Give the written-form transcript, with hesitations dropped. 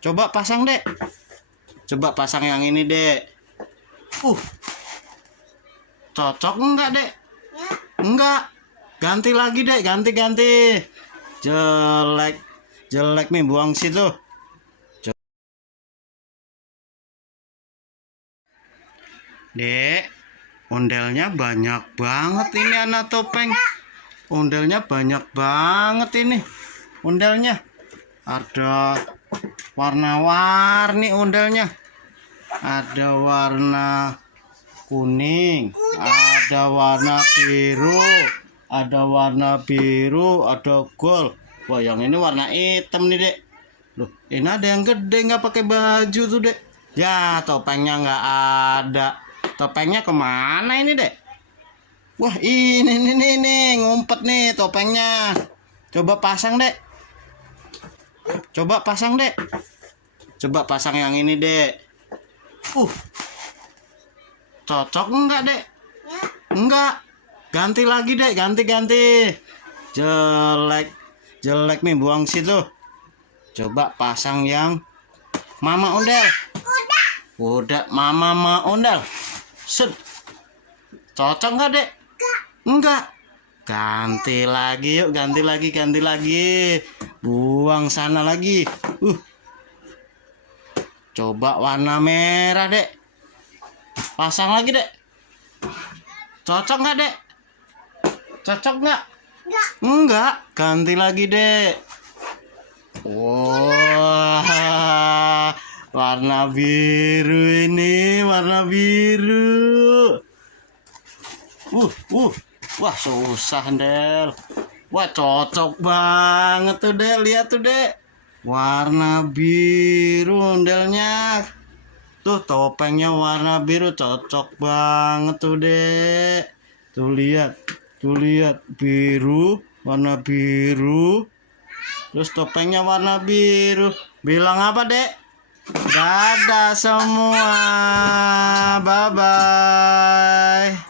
Coba pasang, Dek. Coba pasang yang ini, Dek. Cocok enggak, Dek? Enggak. Ganti lagi, Dek. Ganti. Jelek. Jelek nih, buang situ. Dek, ondelnya banyak banget ini anak topeng. Ondelnya banyak banget ini. Ondelnya. Ada warna-warni ondelnya. Ada warna kuning, ada warna biru, ada gold. Wah, yang ini warna hitam nih, Dek. Loh, ini ada yang gede nggak pakai baju tuh, Dek. Ya, topengnya nggak ada. Topengnya kemana ini, Dek? Wah, ini ngumpet nih topengnya. Coba pasang, Dek. Coba pasang, Dek. Coba pasang yang ini, Dek. Cocok enggak, Dek? Enggak. Ganti lagi, Dek. Ganti. Jelek nih, buang situ. Coba pasang yang Mama Ondel. Udah Mama Ondel. Set. Cocok enggak, Dek? Enggak. Ganti lagi yuk, ganti lagi. Buang sana lagi. Coba warna merah, Dek. Pasang lagi, Dek. Cocok nggak, Dek? Cocok nggak? Enggak. Ganti lagi, Dek. Wah, warna biru ini, warna biru. Wah, susah, Del. Wah, cocok banget tuh, Dek. Lihat tuh, Dek. Warna biru ondelnya. Tuh topengnya warna biru, cocok banget tuh, Dek. Tuh lihat biru, warna biru. Terus topengnya warna biru. Bilang apa, Dek? Dadah semua. Bye bye.